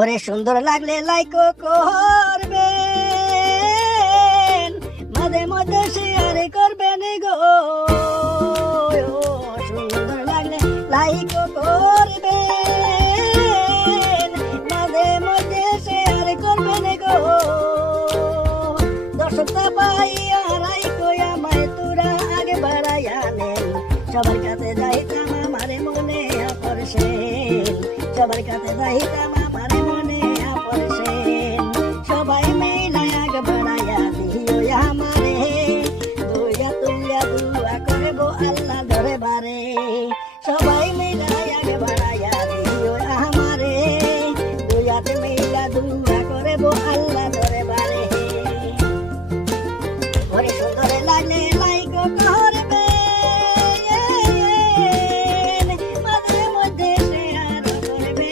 ওরে সুন্দর লাগলে লাইক করবেন, মাঝে মধ্যে শেয়ার করবেন গো। সুন্দর লাগলে লাইক করবেন, মাঝে মধ্যে শেয়ার করবেন গো। দর্শকতা পাই আরাই কই আমায় তোরা আগে বাড়াইয়া নেন, সবার কাছে যাইতাম আমারে মনে পড়ছেন, সবার কাছে যাইতাম আমারে মনে পড়ছেন। সবাই মিলে আগে বাড়াইয়া দিও আমারে, দুইয়া তুলিয়া দুয়া করব আল্লাহ ধরে বারে। সবাই মিলে আগে বাড়াইয়া দিও আমারে, দুইয়াতে মিলা দুয়া করব আল্লাহ ধরে বারে। ওরে সুন্দর লাগলে লাইক করবেন, মাঝে মধ্যে শেয়ার করবেন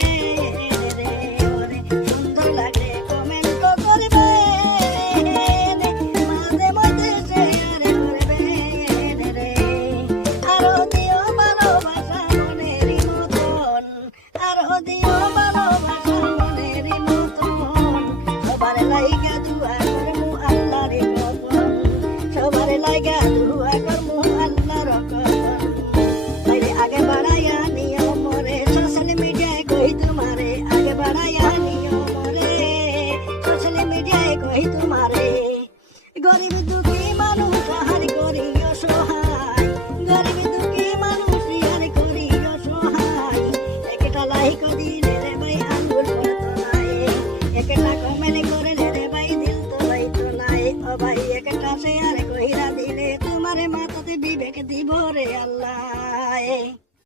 রে। ওরে সুন্দর লাগলে কমেন্ট করবেন, মাঝে মধ্যে শেয়ার করবেন রে। আরো দিও ভালোবাসা মনের মতন, আরো দিও ভালো